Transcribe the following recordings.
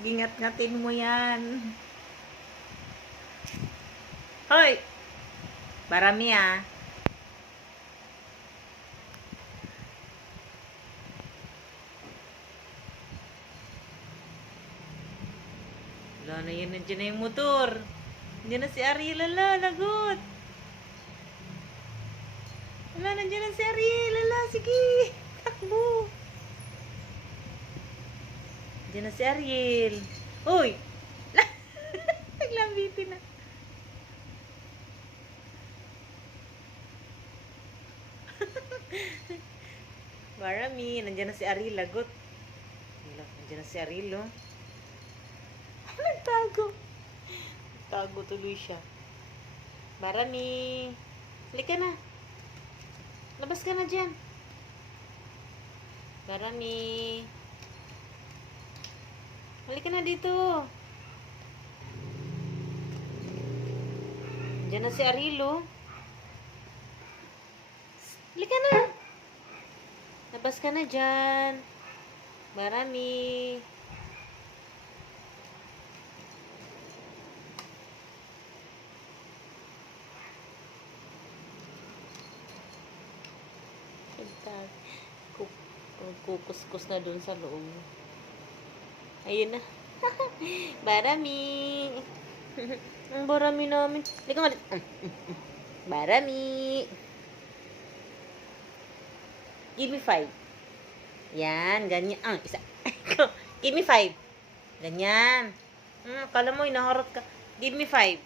Sige, ngat-ngatin mo yan. Hoy! Barami ah. Wala na yun, nandiyan na yung motor. Nandiyan na si Ariel, ala, lagot. Wala, nandiyan na si Ariel, ala, sige. Takbo. Nandiyan na si Ariel. Uy! Naglambitin na. Barami, nandiyan na si Ariel, lagot. Wala, nandiyan na si Ariel, oh. Nagtago. Nagtago tuloy siya. Barami. Halika na. Labas ka na dyan. Barami. Halika na dito. Diyan na si Arilo. Halika na. Labas ka na dyan. Barami. Kukuskus na dun sa loob. Ayun na. Barami. Ang barami namin. Hindi ka nga. Barami. Give me 5. Yan, ganyan. Isa. Give me 5. Ganyan. Akala mo, inaharot ka. Give me 5.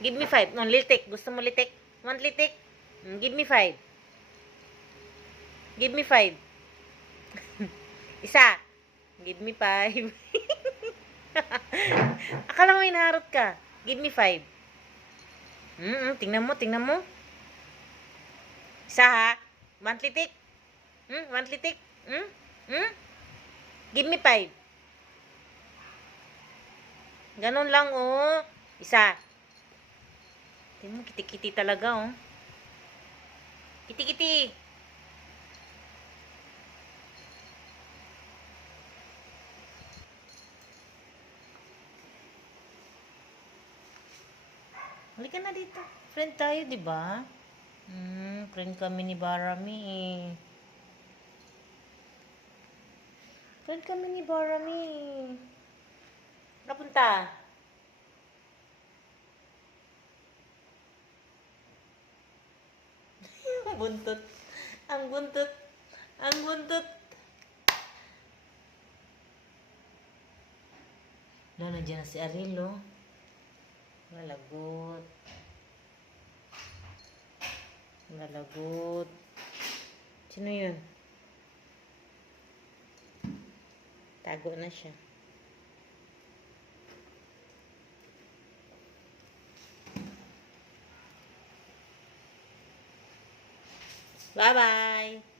Give me 5. Litik. Gusto mo litik? Want litik? Give me 5. Give me 5. Isa. Give me 5. Akala mo inaharot ka. Give me 5. Tingnan mo, tingnan mo. Isa ha. Want litik? Want litik? Give me 5. Ganon lang, oh. Isa. Tingnan mo, kiti-kiti talaga, oh. Kiti-kiti. Halika na dito. Friend tayo, di ba? Friend kami ni Barami eh. Friend kami ni Barami. Napunta. Ang buntot. Ang buntot. Ang buntot. Nandiyan na si Arilo. Malagot. Malagot. Sino yun? Tago na siya. Bye-bye.